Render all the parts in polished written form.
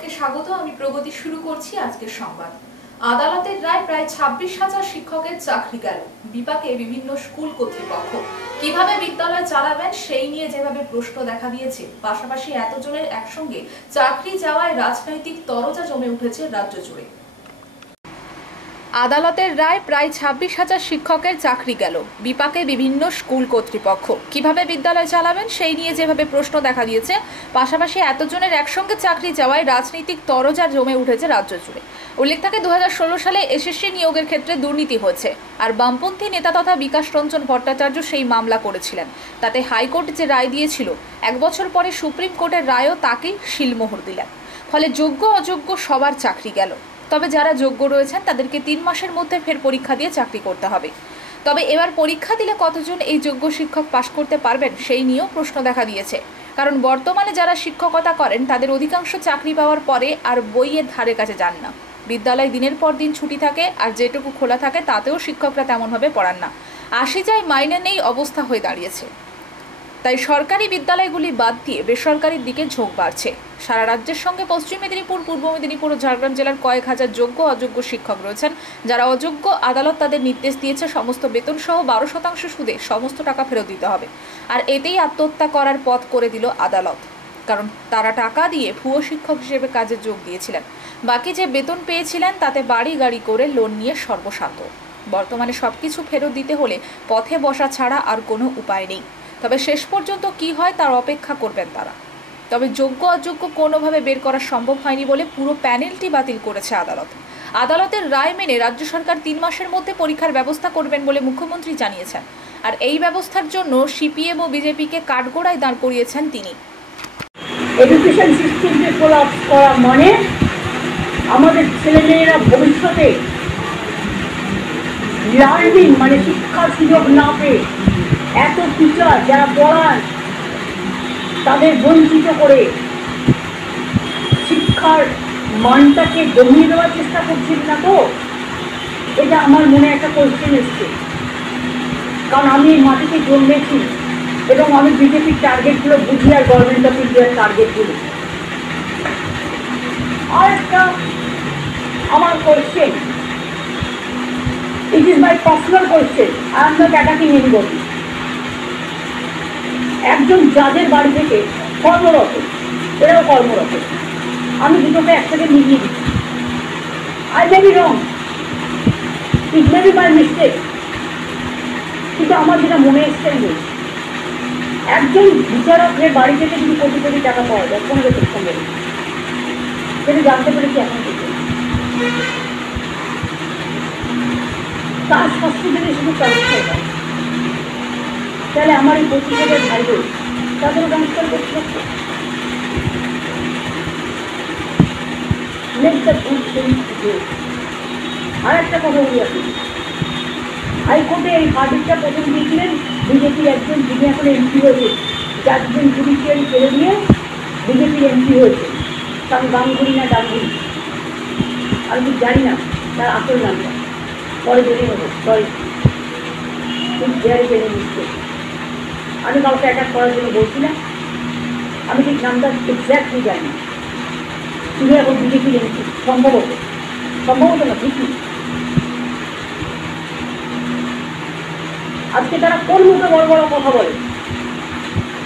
সকলকে স্বাগত। আমি প্রগতি শুরু করছি আজকের সংবাদ। আদালতের রায় প্রায় 26,000 শিক্ষকের চাকরি গেল। বিপাকে বিভিন্ন স্কুল কর্তৃপক্ষ কিভাবে বিদ্যালয় চালাবেন সেই নিয়ে যেভাবে প্রশ্ন দেখা দিয়েছে, পাশাপাশি এতজনের একসঙ্গে চাকরি যাওয়ায় রাজনৈতিক তরজা জমে উঠেছে রাজ্য জুড়ে। আদালতের রায় প্রায় 26,000 শিক্ষকের চাকরি গেল। বিপাকে বিভিন্ন স্কুল কর্তৃপক্ষ কিভাবে বিদ্যালয় চালাবেন সেই নিয়ে যেভাবে প্রশ্ন দেখা দিয়েছে, পাশাপাশি এতজনের একসঙ্গে চাকরি যাওয়ায় রাজনৈতিক তরজা জমে উঠেছে রাজ্য জুড়ে। উল্লেখ থাকে 2016 সালে এসএসসি নিয়োগের ক্ষেত্রে দুর্নীতি হয়েছে, আর বামপন্থী নেতা তথা বিকাশ রঞ্জন ভট্টাচার্য সেই মামলা করেছিলেন। তাতে হাইকোর্ট যে রায় দিয়েছিল, 1 বছর পরে সুপ্রিম কোর্টের রায়ও তাকেই শিলমোহর দিলেন। ফলে যোগ্য অযোগ্য সবার চাকরি গেল। তবে যারা যোগ্য রয়েছেন তাদেরকে 3 মাসের মধ্যে ফের পরীক্ষা দিয়ে চাকরি করতে হবে। তবে এবার পরীক্ষা দিলে কতজন এই যোগ্য শিক্ষক পাশ করতে পারবেন সেই নিয়েও প্রশ্ন দেখা দিয়েছে। কারণ বর্তমানে যারা শিক্ষকতা করেন তাদের অধিকাংশ চাকরি পাওয়ার পরে আর বইয়ের ধারে কাছে যান না। বিদ্যালয় দিনের পর দিন ছুটি থাকে, আর যেটুকু খোলা থাকে তাতেও শিক্ষকরা তেমনভাবে পড়ান না। আসি যায় মাইনে নেই অবস্থা হয়ে দাঁড়িয়েছে। তাই সরকারি বিদ্যালয়গুলি বাদ দিয়ে বেসরকারির দিকে ঝোঁক বাড়ছে। সারা রাজ্যের সঙ্গে পশ্চিম মেদিনীপুর, পূর্ব মেদিনীপুর ও ঝাড়গ্রাম জেলার কয়েক হাজার যোগ্য অযোগ্য শিক্ষক রয়েছেন। যারা অযোগ্য, আদালত তাদের নির্দেশ দিয়েছে সমস্ত বেতন সহ 12% সুদে সমস্ত টাকা ফেরত দিতে হবে। আর এতেই আত্মহত্যা করার পথ করে দিল আদালত। কারণ তারা টাকা দিয়ে ভুয়ো শিক্ষক হিসেবে কাজে যোগ দিয়েছিলেন। বাকি যে বেতন পেয়েছিলেন তাতে বাড়ি গাড়ি করে লোন নিয়ে সর্বশান্ত। বর্তমানে সবকিছু ফেরত দিতে হলে পথে বসা ছাড়া আর কোনো উপায় নেই। তবে শেষ পর্যন্ত কি হয় তার অপেক্ষা করবেন তারা। তবে যোগ্য অযোগ্য কোনোভাবে বের করা সম্ভব হয়নি বলে পুরো প্যানেলটি বাতিল করেছে আদালত। আদালতের রায় মেনে রাজ্য সরকার 3 মাসের মধ্যে পরীক্ষার ব্যবস্থা করবেন বলে মুখ্যমন্ত্রী জানিয়েছেন। আর এই ব্যবস্থার জন্য সিপিএম ও বিজেপিকে কাঠগড়ায় দাঁড় করিয়েছেন তিনি। এডুকেশন সিস্টেমকে কোলাপস করা মানে আমাদের ছেলেমেয়েরা ভবিষ্যতে লার্নিং মানে শিক্ষার সুযোগ না পেয়ে এত টিচার যারা পড়ান তাদের বঞ্চিত করে শিক্ষার মানটাকে দমিয়ে দেওয়ার চেষ্টা করছেন না তো? এটা আমার মনে একটা কোয়েশ্চেন এসছে। কারণ আমি এই মাটিতে জন্মেছি এবং আমি বিজেপির টার্গেটগুলো বুঝি আর গভর্নমেন্ট অফ ইন্ডিয়ার টার্গেটগুলো। আর একটা আমার question, it is my personal question, I am not attacking anybody. একজন জাজের বাড়ি থেকে কর্মরত, এরাও কর্মরত, আমি দুটোকে একসাথে মিলিয়ে দিচ্ছি। I may be wrong, it may be my mistake, কিন্তু আমার যেটা মনে এসছে বলছি, একজন বিচারকের বাড়ি থেকে যদি কোটি কোটি টাকা পাওয়া যায় 15 সঙ্গে, সেটা জানতে পেরেছি এখন থেকে। তার শাস্তি যদি শুধু ট্রান্সফার হয়, তাহলে আমার এই 25,000 ভাই বোন তাদেরও ট্রান্সফার করতে হবে। আর একটা কথা বলি, আপনি হাইকোর্টে এই ভার্ডিক্টটা প্রথম দিয়েছিলেন বিজেপির একজন, যিনি এখন এমপি হয়েছে, জাজমেন্ট জুডিশিয়ারি ছেড়ে দিয়ে বিজেপির এমপি হয়েছে। কারণ গাঙ্গুলি না ডাঙ্গুলি আমি ঠিক জানি না তার আসল নামটা, পরে জেনে নেবো। সরি, খুব ভেরি জেনে নিচ্ছে। আমি কাউকে অ্যাটাক করার জন্য বলছি না, আমি ঠিক নামটা এক্স্যাক্টলি জানি না। তিনি এখন বিজেপির এমপি, সম্ভবত না, ঠিক নেই। আজকে তারা কোন মুখে বড় বড় কথা বলে,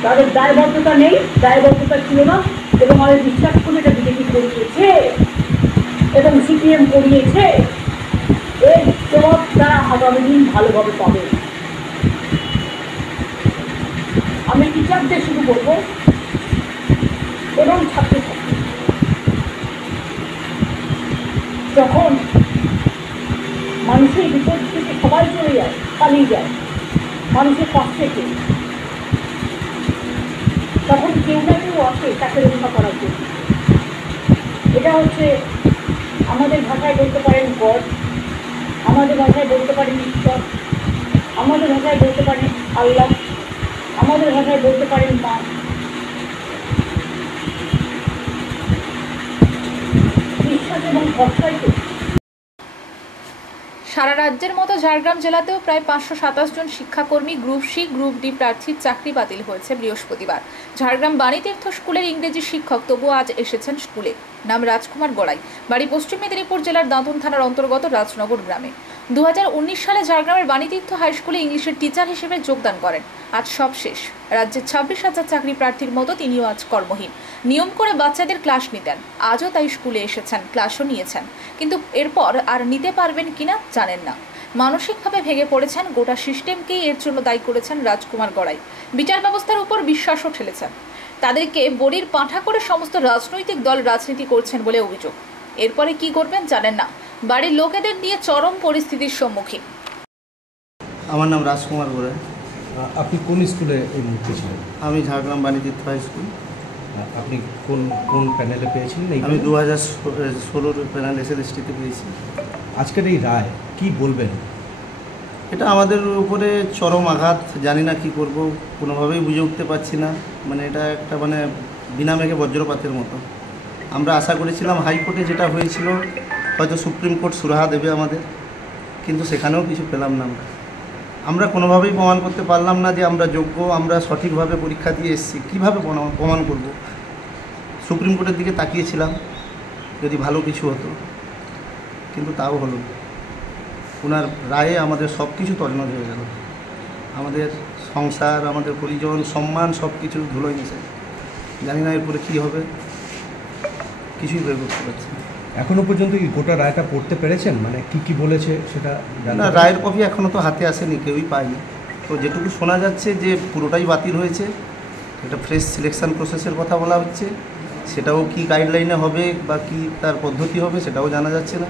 তাদের দায়বদ্ধতা নেই, দায়বদ্ধতা ছিল না, এবং আমি বিশ্বাস করি এটা বিজেপি করিয়েছে এবং সিপিএম করিয়েছে। এর জবাব তারা আগামী দিন ভালোভাবে পাবে। আমি টিচারদের শুরু করবো এবং ছাত্রছাত্রী, যখন মানুষের বিপদ থেকে সবাই চলে যায়, পালিয়ে যায় মানুষের পাশ থেকে, তখন কেউ না কেউ আসে তাকে রক্ষা করার জন্য। এটা হচ্ছে আমাদের ভাষায় বলতে পারেন গড, আমাদের ভাষায় বলতে পারেন ঈশ্বর, আমাদের ভাষায় বলতে পারেন আল্লাহ, আমাদের ভাষায় বলতে পারেন মা। বিশ্বাস এবং ভরসাই তো। সারা রাজ্যের মতো ঝাড়গ্রাম জেলাতেও প্রায় 527 জন শিক্ষাকর্মী গ্রুপ সি গ্রুপ ডি প্রার্থীর চাকরি বাতিল হয়েছে বৃহস্পতিবার। ঝাড়গ্রাম বাণীতীর্থ স্কুলের ইংরেজি শিক্ষক তবুও আজ এসেছেন স্কুলে। নাম রাজকুমার গড়াই, বাড়ি পশ্চিম মেদিনীপুর জেলার দাঁতন থানার অন্তর্গত রাজনগর গ্রামে। 2019 সালে ঝাড়গ্রামের বাণীতীর্থ হাই স্কুলে ইংলিশের টিচার হিসেবে যোগদান করেন। আজ সব শেষ। রাজ্যের 26,000 চাকরি প্রার্থীর মতো তিনিও আজ কর্মহীন। নিয়ম করে বাচ্চাদের ক্লাস নিতেন, আজও তাই স্কুলে এসেছেন, ক্লাসও নিয়েছেন, কিন্তু এরপর আর নিতে পারবেন কিনা জানেন না। মানসিকভাবে ভেঙে পড়েছেন, গোটা সিস্টেমকেই এর জন্য দায়ী করেছেন রাজকুমার গড়াই। বিচার ব্যবস্থার উপর বিশ্বাসও ঠেলেছেন। তাদেরকে বড়ির পাঁঠা করে সমস্ত রাজনৈতিক দল রাজনীতি করছেন বলে অভিযোগ। এরপরে কি করবেন জানেন না, বাড়ির লোকেদের নিয়ে চরম পরিস্থিতির সম্মুখীন। আমার নাম রাজকুমার গড়াই। আপনি কোন স্কুলে এই মুহূর্তে ছিলেন? আমি ঝাড়গ্রাম বাণীতীর্থ হাই স্কুল। আপনি কোন কোন প্যানেলে পেয়েছিলেন? আমি 2016 প্যানেল SLST-তে পেয়েছি। আজকের এই রায় কি বলবেন? এটা আমাদের উপরে চরম আঘাত। জানি না কি করব, কোনোভাবেই বুঝে উঠতে পারছি না। মানে এটা একটা বিনা মেঘে বজ্রপাতের মতো। আমরা আশা করেছিলাম হাইকোর্টে যেটা হয়েছিল হয়তো সুপ্রিম কোর্ট সুরাহা দেবে আমাদের, কিন্তু সেখানেও কিছু পেলাম না। আমরা কোনোভাবেই প্রমাণ করতে পারলাম না যে আমরা যোগ্য, আমরা সঠিকভাবে পরীক্ষা দিয়ে এসেছি। কীভাবে প্রমাণ করব? সুপ্রিম কোর্টের দিকে তাকিয়েছিলাম যদি ভালো কিছু হতো, কিন্তু তাও হলো না। ওনার রায়ে আমাদের সব কিছু তছনছ হয়ে গেল। আমাদের সংসার, আমাদের পরিজন, সম্মান সব কিছু ধুলোয় মিশে। জানি না এরপরে কী হবে, কিছুই বের করতে পারছি না। এখনো পর্যন্ত কি গোটা রায়টা পড়তে পেরেছেন? মানে কি কি বলেছে সেটা না, রায়ের কপি এখনও তো হাতে আসেনি, কেউই পায়নি। তো যেটুকু শোনা যাচ্ছে যে পুরোটাই বাতিল হয়েছে, একটা ফ্রেশ সিলেকশন প্রসেসের কথা বলা হচ্ছে। সেটাও কি গাইডলাইনে হবে বা কি তার পদ্ধতি হবে সেটাও জানা যাচ্ছে না।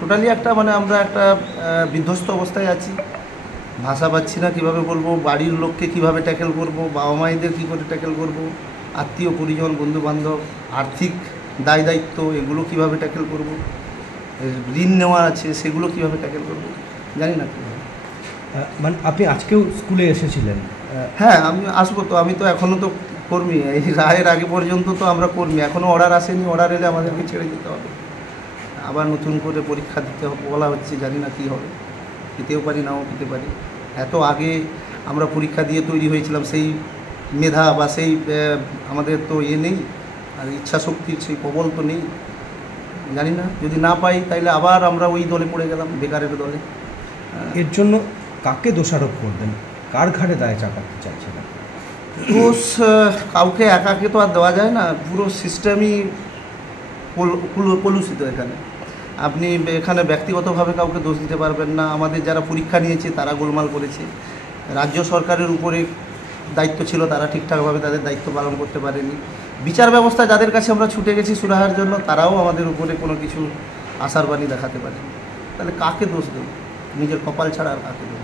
টোটালি আমরা একটা বিধ্বস্ত অবস্থায় আছি। ভাষা পাচ্ছি না, কীভাবে বলবো, বাড়ির লোককে কীভাবে ট্যাকেল করব, বাবা মায়েদের কী করে ট্যাকেল করব, আত্মীয় পরিজন, বন্ধুবান্ধব, আর্থিক দায় দায়িত্ব, এগুলো কীভাবে ট্যাকেল করব, ঋণ নেওয়া আছে সেগুলো কীভাবে ট্যাকেল করব, জানি না কীভাবে। মানে আপনি আজকেও স্কুলে এসেছিলেন? হ্যাঁ, আমি আসবো তো। আমি তো এখনও তো কর্মী। এই রায়ের আগে পর্যন্ত তো আমরা কর্মী। এখনও অর্ডার আসেনি। অর্ডার এলে আমাদেরকে ছেড়ে দিতে হবে। আবার নতুন করে পরীক্ষা দিতে বলা হচ্ছে। জানি না কী হবে, পেতেও পারি, নাও পেতে পারি। এত আগে আমরা পরীক্ষা দিয়ে তৈরি হয়েছিলাম, সেই মেধা বা সেই আমাদের তো নেই, আর ইচ্ছা শক্তির সেই প্রবল তো নেই। জানি না, যদি না পাই তাইলে আবার আমরা ওই দলে পড়ে গেলাম, বেকারের দলে। এর জন্য কাকে দোষারোপ করবেন? কার ঘাড়ে দায় চাপাতে চাইছেন? দোষ কাউকে একাকে তো আর দেওয়া যায় না। পুরো সিস্টেমই কলুষিত। আপনি এখানে ব্যক্তিগতভাবে কাউকে দোষ দিতে পারবেন না। আমাদের যারা পরীক্ষা নিয়েছে তারা গোলমাল করেছে। রাজ্য সরকারের উপরে দায়িত্ব ছিল, তারা ঠিকঠাকভাবে তাদের দায়িত্ব পালন করতে পারেনি। বিচার ব্যবস্থা যাদের কাছে আমরা ছুটে গেছি সুরাহার জন্য, তারাও আমাদের উপরে কোনো কিছু আশার বাণী দেখাতে পারেনি। তাহলে কাকে দোষ দেব? নিজের কপাল ছাড়া আর কাকে দেব?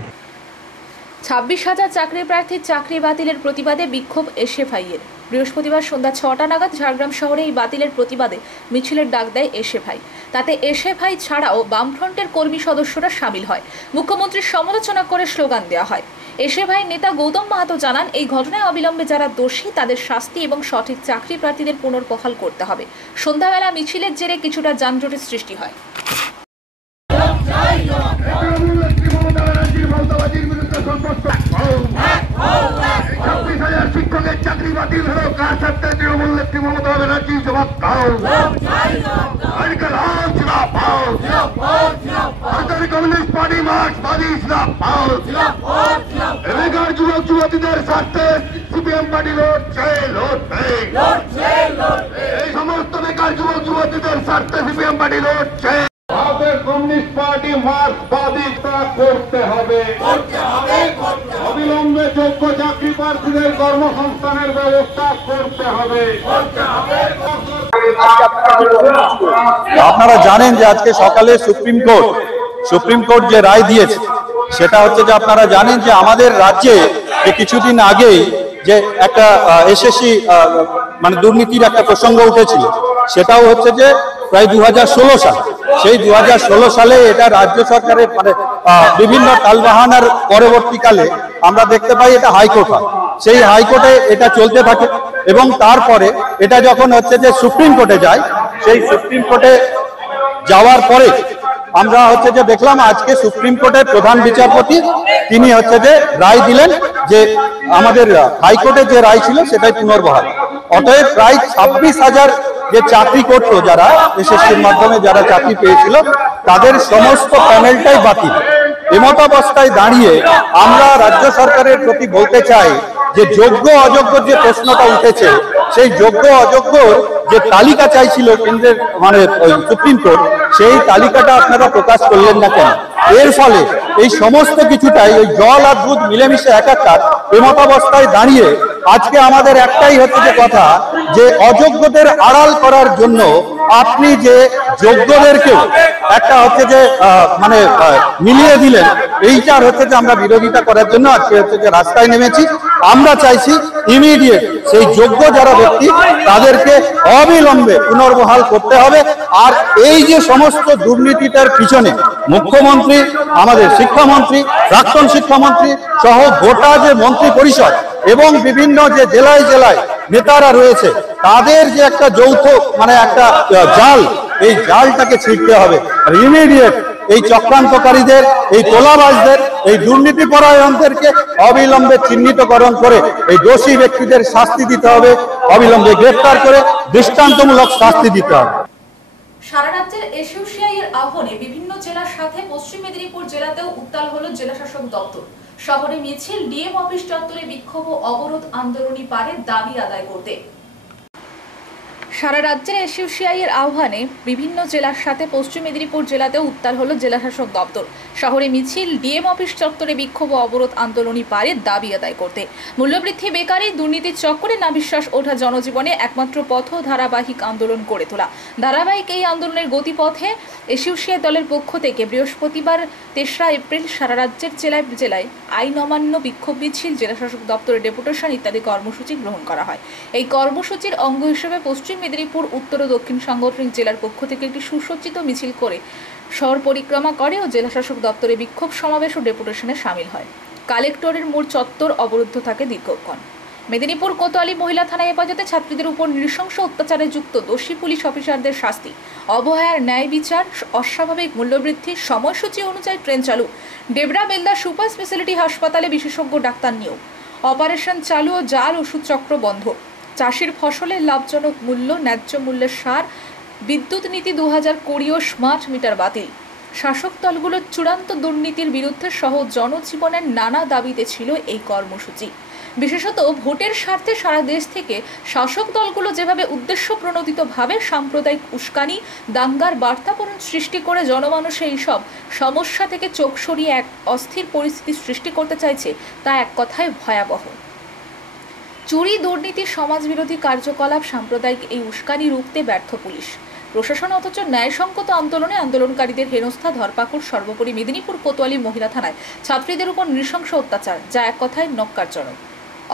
26,000 চাকরি প্রার্থীর চাকরি বাতিলের প্রতিবাদে বিক্ষোভ SFI-এর। বৃহস্পতিবার সন্ধ্যা 6টা নাগাদ ঝাড়গ্রাম শহরে এই বাতিলের প্রতিবাদে মিছিলের ডাক দেয় SFI। তাতে SFI ছাড়াও বামফ্রন্টের কর্মী সদস্যরা সামিল হয়। মুখ্যমন্ত্রীর সমালোচনা করে স্লোগান দেওয়া হয়। SFI নেতা গৌতম মাহাতো জানান, এই ঘটনায় অবিলম্বে যারা দোষী তাদের শাস্তি এবং সঠিক চাকরি প্রার্থীদের পুনর্বহাল করতে হবে। সন্ধ্যাবেলা মিছিলের জেরে কিছুটা যানজটের সৃষ্টি হয়। শিক্ষকের চাকরি বাতিল হলো, কার সাথে তৃণমূল নেত্রী মমতা ব্যানার্জি জবাব দাও। কমিউনিস্ট পার্টি মার্ক্সবাদী বেকার যুবক যুবতীদের স্বার্থে CPM পার্টি লড়ছে, লড়বে। এই সমস্ত বেকার যুবক যুবতীদের স্বার্থে CPM পার্টি লড়ছে। ভারতের কমিউনিস্ট পার্টি মার্ক্সবাদীতা করতে হবে। অবিলম্বে যোগ্য চাকরি প্রার্থীদের কর্মসংস্থানের ব্যবস্থা করতে হবে। আপনারা জানেন যে আজকে সকালে সুপ্রিম কোর্ট যে রায় দিয়েছে সেটা হচ্ছে যে আপনারা জানেন যে আমাদের রাজ্যে যে কিছুদিন আগেই যে একটা SSC মানে দুর্নীতির একটা প্রসঙ্গ উঠেছিল, সেটাও হচ্ছে যে প্রায় 2016 সাল। সেই 2016 সালে এটা রাজ্য সরকারের বিভিন্ন টালবাহানার পরবর্তীকালে আমরা দেখতে পাই এটা হাইকোর্ট হয়। সেই হাইকোর্টে এটা চলতে থাকে এবং তারপরে এটা যখন হচ্ছে যে সুপ্রিম কোর্টে যায়, সেই সুপ্রিম কোর্টে যাওয়ার পরে আমরা হচ্ছে যে দেখলাম আজকে সুপ্রিম কোর্টের প্রধান বিচারপতি তিনি হচ্ছে যে রায় দিলেন যে আমাদের হাইকোর্টের যে রায় ছিল সেটাই পুনর্বহাল। অতএব প্রায় 26,000 যে চাকরি করতো যারা এসএসসির মাধ্যমে যারা চাকরি পেয়েছিল তাদের সমস্ত প্যানেলটাই বাতিল। এমতাবস্থায় দাঁড়িয়ে আমরা রাজ্য সরকারের প্রতি বলতে চাই যে যোগ্য অযোগ্য যে প্রশ্নটা উঠেছে সেই যোগ্য অযোগ্য যে তালিকা চাইছিল কেন্দ্রের মানে সুপ্রিম কোর্ট সেই তালিকাটা আপনারা প্রকাশ করলেন না কেন? এর ফলে এই সমস্ত কিছুটাই ওই জল আর দুধ মিলেমিশে একাকার। এমতাবস্থায় দাঁড়িয়ে আজকে আমাদের একটাই হচ্ছে যে কথা যে অযোগ্যদের আড়াল করার জন্য আপনি যে যোগ্যদেরকেও একটা হচ্ছে যে মানে মিলিয়ে দিলেন, এইটার হচ্ছে যে আমরা বিরোধিতা করার জন্য আজকে হচ্ছে যে রাস্তায় নেমেছি। আমরা চাইছি ইমিডিয়েট সেই যোগ্য যারা ব্যক্তি তাদেরকে অবিলম্বে পুনর্বহাল করতে হবে। আর এই যে সমস্ত দুর্নীতিটার পিছনে মুখ্যমন্ত্রী, আমাদের শিক্ষামন্ত্রী, প্রাক্তন শিক্ষামন্ত্রী সহ গোটা যে মন্ত্রী পরিষদ এবং বিভিন্ন যে জেলায় জেলায় নেতারা রয়েছে তাদের যে একটা যৌথ মানে একটা জাল, এই জালটাকে ছিঁড়তে হবে। আর ইমিডিয়েট এই চক্রান্তকারীদের, এই তোলাবাজদের, এই দুর্নীতি পরায়ণদেরকে অবিলম্বে চিহ্নিতকরণ করে এই দোষী ব্যক্তিদের শাস্তি দিতে হবে, অবিলম্বে গ্রেফতার করে দৃষ্টান্তমূলক শাস্তি দিতে হবে। সারা রাজ্যের এসইউসিআই এর আহ্বানে বিভিন্ন জেলার সাথে পশ্চিম মেদিনীপুর জেলাতেও উত্তাল হলো জেলা শাসক দপ্তর। শহরে মিছিল, ডিএম অফিস চত্বরে বিক্ষোভ ও অবরোধ আন্দোলনী পারে দাবি আদায় করতে। সারা রাজ্যের এসইউসিআই এর আহ্বানে বিভিন্ন জেলার সাথে পশ্চিম মেদিনীপুর জেলাতেও উত্তাল হলো জেলা শাসক দপ্তর। শহরে মিছিল, ডিএম অফিস চত্বরে বিক্ষোভ ও অবরোধ আন্দোলনী পারে দাবি আদায় করতে। মূল্যবৃদ্ধি, বেকারি, দুর্নীতির চক্করে নাবিশ্বাস ওঠা জনজীবনে একমাত্র পথ ধারাবাহিক আন্দোলন করে তোলা। ধারাবাহিক এই আন্দোলনের গতিপথে এসইউসিআই দলের পক্ষ থেকে বৃহস্পতিবার 3রা এপ্রিল সারা রাজ্যের জেলায় জেলায় আইন অমান্য, বিক্ষোভ মিছিল, জেলা শাসক দপ্তরের ডেপুটেশন ইত্যাদি কর্মসূচি গ্রহণ করা হয়। এই কর্মসূচির অঙ্গ হিসেবে পশ্চিম মেদিনীপুর উত্তর ও দক্ষিণ সাংগঠনিক জেলার পক্ষ থেকে একটি সুসজ্জিত মিছিল করে শহর পরিক্রমা করে ও জেলা শাসক দপ্তরে বিক্ষোভ সমাবেশ ও ডেপুটেশনে সামিল হয়। কালেক্টরের মূল চত্বর অবরুদ্ধ থাকে দীর্ঘক্ষণ। মেদিনীপুর কোতোয়ালি মহিলা থানা হেফাজতে ছাত্রীদের উপর নৃশংস অত্যাচারে যুক্ত দোষী পুলিশ অফিসারদের শাস্তি, অবহেলার ন্যায় বিচার, অস্বাভাবিক মূল্যবৃদ্ধির সময়সূচি অনুযায়ী ট্রেন চালু, ডেবরা বেলদা সুপার স্পেশালিটি হাসপাতালে বিশেষজ্ঞ ডাক্তার নিয়োগ, অপারেশন চালু ও জাল ওষুধ চক্র বন্ধ, চাষির ফসলের লাভজনক মূল্য, ন্যায্য মূল্যের সার, বিদ্যুৎ নীতি 2020 ও স্মার্ট মিটার বাতিল। শাসক দলগুলোর চূড়ান্ত দুর্নীতির বিরুদ্ধে সহ জনজীবনের নানা দাবিতে ছিল এই কর্মসূচি। বিশেষত ভোটের স্বার্থে সারা দেশ থেকে শাসক দলগুলো যেভাবে উদ্দেশ্য প্রণোদিতভাবে সাম্প্রদায়িক উস্কানি, দাঙ্গার বার্তাবরণ সৃষ্টি করে জনমানুষে এইসব সমস্যা থেকে চোখ সরিয়ে এক অস্থির পরিস্থিতি সৃষ্টি করতে চাইছে তা এক কথায় ভয়াবহ। চুরি, দুর্নীতি, সমাজবিরোধী কার্যকলাপ, সাম্প্রদায়িক এই উস্কানি রুখতে ব্যর্থ পুলিশ প্রশাসন, অথচ ন্যায়সঙ্গত আন্দোলনে আন্দোলনকারীদের হেনস্থা, ধরপাকড়, সর্বোপরি মেদিনীপুর কোতোয়ালি মহিলা থানায় ছাত্রীদের উপর নৃশংস অত্যাচার, যা এক কথায় নক্কারজনক।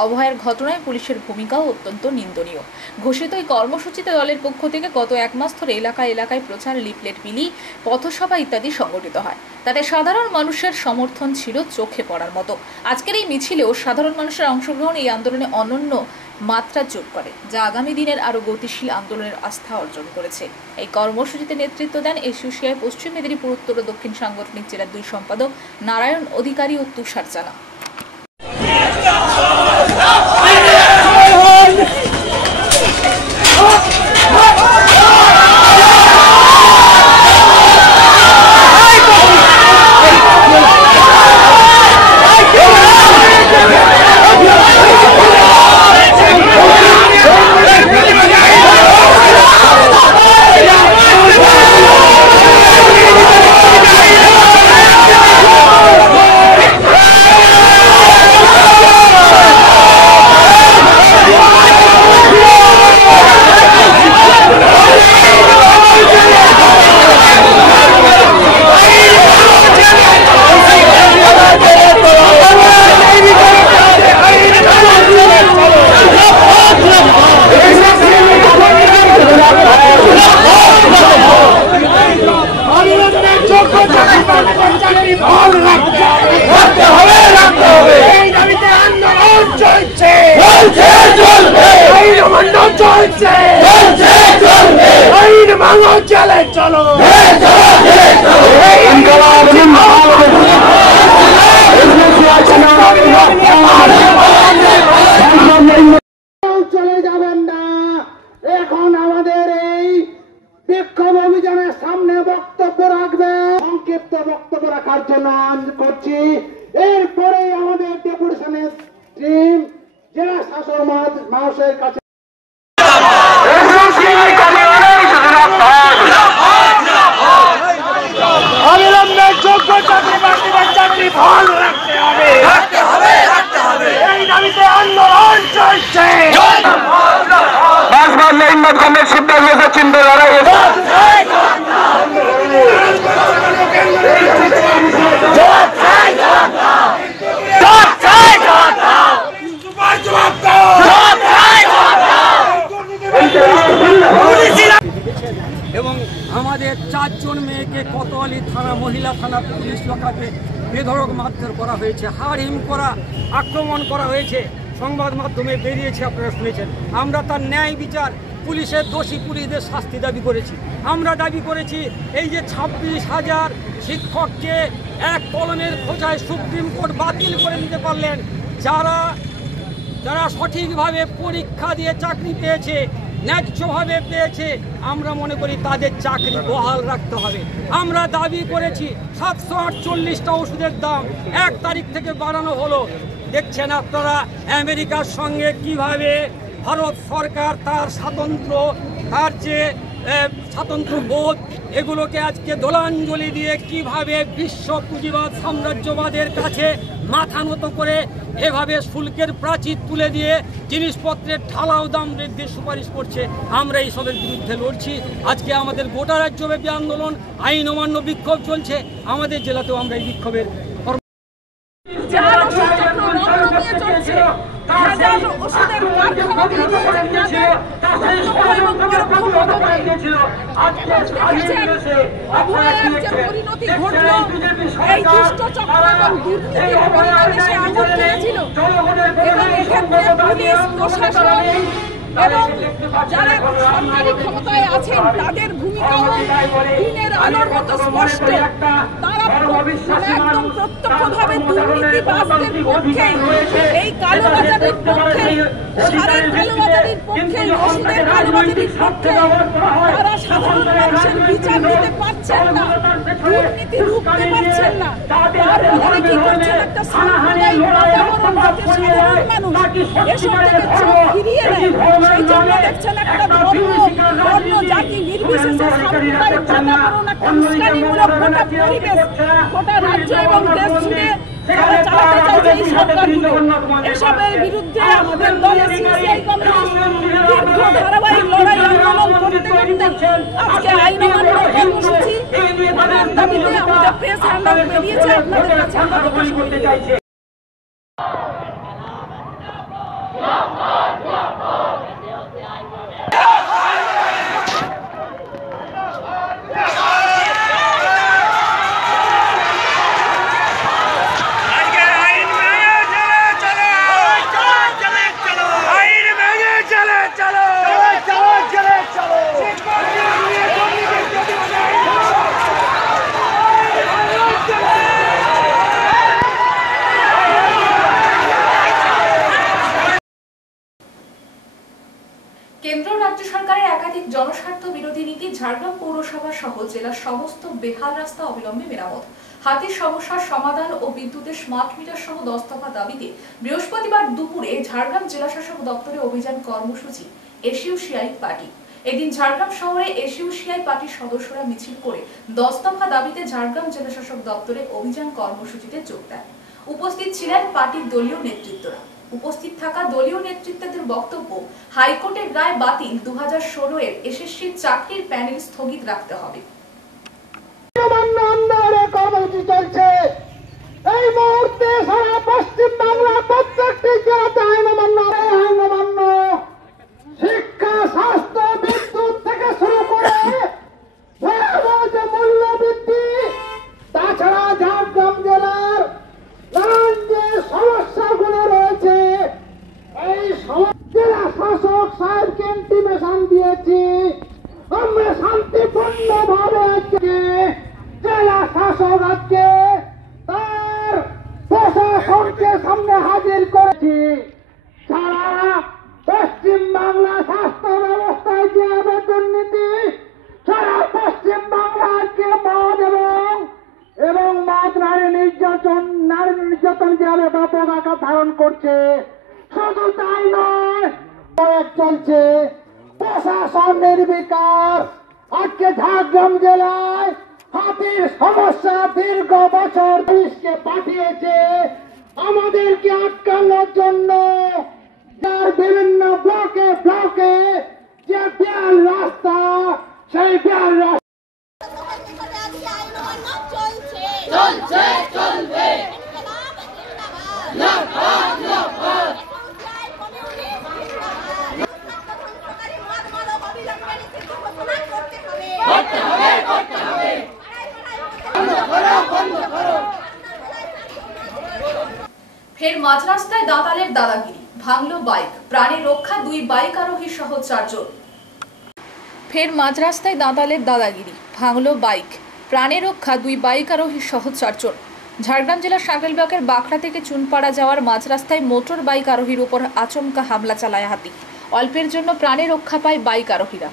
অবহেলার ঘটনায় পুলিশের ভূমিকাও অত্যন্ত নিন্দনীয়। ঘোষিত এই কর্মসূচিতে দলের পক্ষ থেকে গত 1 মাস ধরে এলাকায় এলাকায় প্রচার, লিফলেট বিলি, পথসভা ইত্যাদি সংগঠিত হয়। তাতে সাধারণ মানুষের সমর্থন ছিল চোখে পড়ার মতো। আজকের এই মিছিলেও সাধারণ মানুষের অংশগ্রহণ এই আন্দোলনে অনন্য মাত্রা যোগ করে, যা আগামী দিনের আরও গতিশীল আন্দোলনের আস্থা অর্জন করেছে। এই কর্মসূচিতে নেতৃত্ব দেন এসইউসিআই পশ্চিম মেদিনীপুর উত্তর ও দক্ষিণ সাংগঠনিক জেলার 2 সম্পাদক নারায়ণ অধিকারী ও তুষার জানা। চলছে আইন ভাঙো চলে চলো ইনকলাব চলে যাবেন না। এখন আমাদের এই বিক্ষোভ অভিযানের সামনে বক্তব্য রাখবে, সংক্ষিপ্ত বক্তব্য রাখার জন্য করছি। এরপরে আমাদের ডেপুটেশনের টিম জেলা শাসক মহাশয়ের কাছে অবিলম্বে যোগ্য চাকরি প্রার্থীদের চাকরি বহাল রাখতে হবে, এই দাবিতে আন্দোলন চলছে। সিদ্ধান্ত নিয়েছে চিন্তা লড়াই এবং আমাদের 4 জন মেয়েকে কোতোয়ালি থানা মহিলা থানা পুলিশ লোকাতে বেধড়ক মারধর করা হয়েছে, হাড়হিম করা আক্রমণ করা হয়েছে। সংবাদ মাধ্যমে বেরিয়েছে, আপনারা শুনেছেন। আমরা তার ন্যায় বিচার, পুলিশের দোষী পুলিশদের শাস্তি দাবি করেছি। আমরা দাবি করেছি এই যে 26,000 শিক্ষককে এক কলমের খোঁচায় সুপ্রিম কোর্ট বাতিল করে দিতে পারলেন। যারা সঠিকভাবে পরীক্ষা দিয়ে চাকরি পেয়েছে, ন্যায্যভাবে পেয়েছে, আমরা মনে করি তাদের চাকরি বহাল রাখতে হবে। আমরা দাবি করেছি 748টা ওষুধের দাম 1 তারিখ থেকে বাড়ানো হলো। দেখছেন আপনারা আমেরিকার সঙ্গে কিভাবে ভারত সরকার তার স্বাতন্ত্র বোধ এগুলোকে আজকে দোলাঞ্জলি দিয়ে কিভাবে বিশ্ব পুঁজিবাদ সাম্রাজ্যবাদের কাছে মাথা নত করে এভাবে শুল্কের প্রাচীর তুলে দিয়ে জিনিসপত্রের ঢালাও দাম বৃদ্ধির সুপারিশ করছে। আমরা এইসবের বিরুদ্ধে লড়ছি। আজকে আমাদের গোটা রাজ্যব্যাপী আন্দোলন, আইন অমান্য বিক্ষোভ চলছে। আমাদের জেলাতেও আমরা এই বিক্ষোভের পরিণতি ঘটল। এই দুষ্ট চক্র এবং দুর্নীতির পরিণতি আগুন দিয়েছিল এবং এক্ষেত্রে পুলিশ প্রশাসন এবং যারা সরকারি ক্ষমতায় আছেন তাদের ভূমিকাও দিনের আলোর মতো স্পষ্ট। তারা একদম প্রত্যক্ষভাবে দুর্নীতিবাজদের পক্ষে, এই কালোবাজারির পক্ষে, সারের কালোবাজারির পক্ষে, ওষুধের কালোবাজারির পক্ষে। তারা সাধারণ মানুষের বিচার দিতে পারছেন না, দুর্নীতি রুখতে পারছেন না। তার বদলে কি করছেন? একটা সাম্প্রদায়িক বাতাবরণ যাতে সাধারণ মানুষ এসব থেকে চোখ ফিরিয়ে নেয়। সেই জন্য দেখছেন একটা ধর্ম জাতি নির্বিশেষে সাম্প্রদায়িক বাতাবরণ, একটা উস্কানিমূলক গোটা পরিবেশ গোটা রাজ্য এবং দেশ জুড়ে তারা চালাতে চাইছে এই সরকারগুলো। এসবের বিরুদ্ধে আমাদের দল সিপিআই কমিউনিস্ট দীর্ঘ ধারাবাহিক লড়াই আন্দোলন করতে করতে আজকে আইন অমান্য কর্মসূচি মানার দাবিতে আমাদের প্রেস হ্যান্ডআউট বেরিয়েছে, আপনাদের কাছে আমরা প্রকাশ করতে চাইছি। কেন্দ্র রাজ্য সরকারের একাধিক জনস্বার্থ বিরোধী নীতি ঝাড়গ্রাম পৌরসভা সহ জেলার সমস্ত বেহাল রাস্তা অবিলম্বে মেরামত, হাতির সমস্যার সমাধান ও বিদ্যুতের স্মার্ট মিটার সহ 10 দফা দাবিতে বৃহস্পতিবার দুপুরে ঝাড়গ্রাম জেলা শাসক দপ্তরে অভিযান কর্মসূচি এসইউসিআই পার্টি। এদিন ঝাড়গ্রাম শহরে এসইউসিআই পার্টির সদস্যরা মিছিল করে 10 দফা দাবিতে ঝাড়গ্রাম জেলা শাসক দপ্তরে অভিযান কর্মসূচিতে যোগ দেন। উপস্থিত ছিলেন পার্টির দলীয় নেতৃত্বরা। উপস্থিত থাকা দলীয় নেতৃত্বদের বক্তব্য, হাইকোর্টের রায় বাতিল, 2016 এর এসএসসির চাকরির প্যানেল স্থগিত রাখতে হবে। কর্মসূচি চলছে এই মুহূর্তে সারা পশ্চিম বাংলা প্রত্যেকটি জেলাতে আইন অমান্য, শিক্ষা, স্বাস্থ্য, বিদ্যুৎ থেকে শুরু করে যে মূল্য বৃদ্ধি, তাছাড়া ঝাড়গ্রাম জেলার নানান যে সমস্যাগুলো রয়েছে, এই জেলা শাসক সাহেবকে ইন্টিমেশন দিয়েছি আমরা নারী নির্যাতন যেভাবে ব্যাপক আকার ধারণ করছে, শুধু তাই নয়, চলছে প্রশাসন নির্বিকার। আজকে ঝাড়গ্রাম জেলায় হাতির সমস্যা দীর্ঘ বছর পুলিশকে পাঠিয়েছে আমাদেরকে আটকানোর জন্য। যার বিভিন্ন ব্লকে ব্লকে যে বেয়াল রাস্তা, সেই বেয়াল রাস্তা ফের মাঝ রাস্তায় দাঁতালের দাদাগিরি, ভাঙলো বাইক, প্রাণে রক্ষা 2 বাইক আরোহী সহ 4 জন। ফের মাঝ রাস্তায় দাঁতালের দাদাগিরি, ভাঙলো বাইক, প্রাণে রক্ষা 2 বাইক আরোহী সহ 4 জন। ঝাড়গ্রাম জেলার সাঁকরাইল ব্লকের বাঁকড়া থেকে চুনপাড়া যাওয়ার মাঝ রাস্তায় মোটর বাইক আরোহীর উপর আচমকা হামলা চালায় হাতি। অল্পের জন্য প্রাণে রক্ষা পায় বাইক আরোহীরা।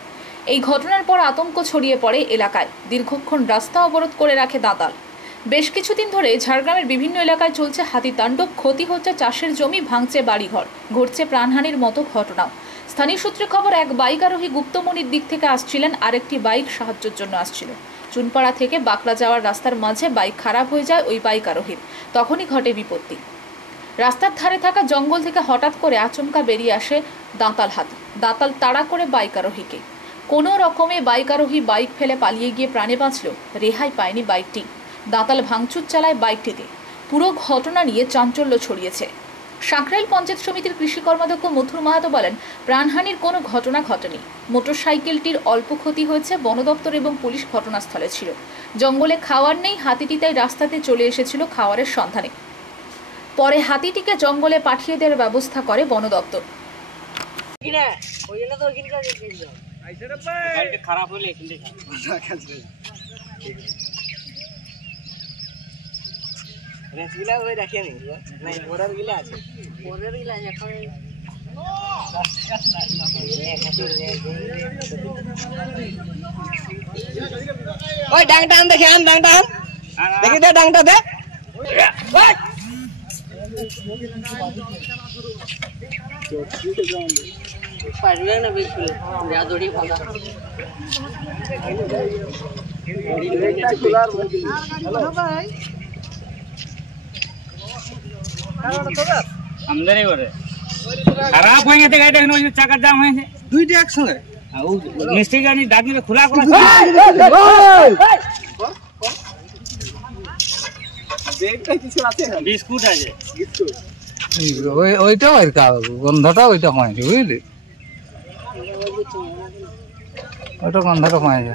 এই ঘটনার পর আতঙ্ক ছড়িয়ে পড়ে এলাকায়। দীর্ঘক্ষণ রাস্তা অবরোধ করে রাখে দাঁতাল। বেশ কিছুদিন ধরে ঝাড়গ্রামের বিভিন্ন এলাকায় চলছে হাতি তাণ্ডব। ক্ষতি হচ্ছে চাষের জমি, ভাঙছে বাড়িঘর, ঘটছে প্রাণহানির মতো ঘটনাও। স্থানীয় সূত্রে খবর, এক বাইক আরোহী গুপ্তমনির দিক থেকে আসছিলেন, আরেকটি বাইক সাহায্যের জন্য আসছিল। চুনপাড়া থেকে বাঁকড়া যাওয়ার রাস্তার মাঝে বাইক খারাপ হয়ে যায় ওই বাইক আরোহীর। তখনই ঘটে বিপত্তি। রাস্তার ধারে থাকা জঙ্গল থেকে হঠাৎ করে আচমকা বেরিয়ে আসে দাঁতাল হাতি। দাঁতাল তাড়া করে বাইক আরোহীকে। কোনো রকমে বাইক আরোহী বাইক ফেলে পালিয়ে গিয়ে প্রাণে বাঁচল। রেহাই পায়নি বাইকটি। দাঁতাল ভাঙচুর চালায় বাইকটিতে। পুরো ঘটনা নিয়ে চাঞ্চল্য ছড়িয়েছে। সাঁকরাইল পঞ্চায়েত সমিতির কৃষি কর্মাধ্যক্ষ মথুর মাহাতো বলেন, প্রাণহানির কোনো ঘটনা ঘটেনি। মোটরসাইকেলটির অল্প ক্ষতি হয়েছে। বন দপ্তর এবং পুলিশ ঘটনাস্থলে ছিল। জঙ্গলে খাওয়ার নেই, হাতিটি তাই রাস্তাতে চলে এসেছিল খাওয়ারের সন্ধানে। পরে হাতিটিকে জঙ্গলে পাঠিয়ে দেওয়ার ব্যবস্থা করে বন দপ্তর। খারাপ হলে রেসগুলা ওই রাখিয়ে নেই, নাই পরের গিলা আছে, পরের গিলা এখন ওই ডাংটা আন, দেখে আন, ডাংটা আন, দেখি দে ডাংটা দে। পারবে না বিলকুল, যা দড়ি ভাঙা ভাই আমদানি করে খারাপ হয়ে গেছে গাড়িটা। এখানে চাকার জাম হয়েছে, দুইটা একসঙ্গে। মিস্ত্রি গাড়ি ডাক দিলে খোলা খোলা বিস্কুট আছে, ওইটাও আর গন্ধটা ওইটা হয়েছে, বুঝলি, ওইটা গন্ধটা হয়েছে।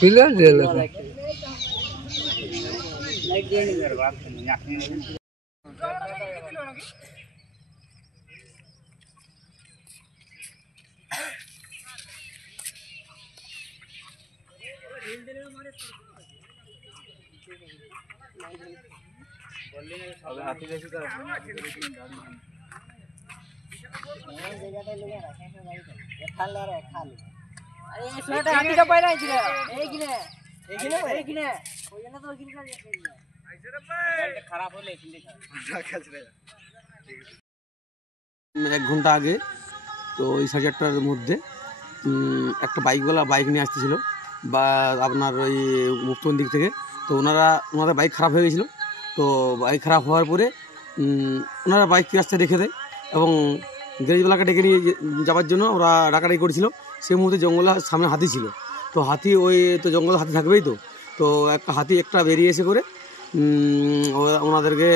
পিলার জেল এক ঘন্টা আগে তো এই 8:30টার মধ্যে একটা বাইকওয়ালা বাইক নিয়ে আসতেছিল বা আপনার ওই মুক্তন দিক থেকে। তো ওনাদের বাইক খারাপ হয়ে গেছিলো। তো বাইক খারাপ হওয়ার পরে ওনারা বাইক রাস্তায় রেখে দেয় এবং গ্যারেজওয়ালাকে ডেকে নিয়ে যাওয়ার জন্য ওরা ডাকাডাকি করেছিল। সেই মুহূর্তে জঙ্গলের সামনে হাতি ছিল। তো হাতি ওই তো জঙ্গলে হাতি থাকবেই। তো একটা হাতি একটা বেরিয়ে এসে করে ওনাদেরকে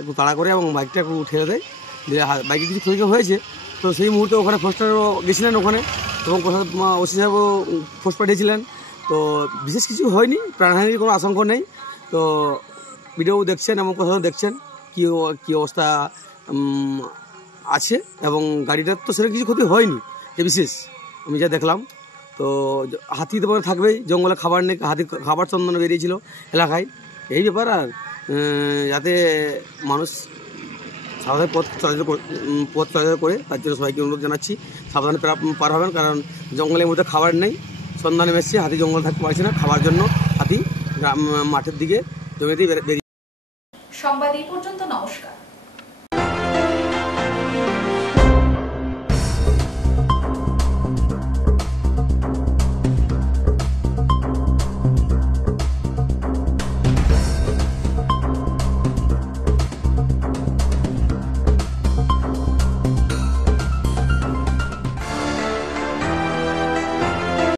একটু তাড়া করে এবং বাইকটা একটু ঠেলে দেয়। বাইকে কিছু ক্ষতি হয়েছে। তো সেই মুহূর্তে ওখানে ফোর্সটারও গেছিলেন ওখানে এবং ওসি সাহেবও ফোর্স পাঠিয়েছিলেন। তো বিশেষ কিছু হয়নি, প্রাণহানির কোনো আশঙ্কা নেই। তো ভিডিও দেখছেন এবং কোথাও দেখছেন কী অবস্থা আছে এবং গাড়িটার তো সেরকম কিছু ক্ষতি হয়নি যে বিশেষ আমি যা দেখলাম। তো হাতি তো থাকবেই, জঙ্গলে খাবার নেই, হাতি খাবার সন্ধানে বেরিয়েছিল এলাকায়, এই ব্যাপার। আর যাতে মানুষ সাবধানে পথ চলাচল করে তার জন্য সবাইকে অনুরোধ জানাচ্ছি সাবধানে পার হবেন, কারণ জঙ্গলের মধ্যে খাবার নেই। সন্ধ্যা নেমে এসেছে, হাতি জঙ্গল থাকতে পারছে না, খাবার জন্য হাতি মাঠের দিকে জমিতেই বেরিয়ে। সংবাদ এই পর্যন্ত, নমস্কার।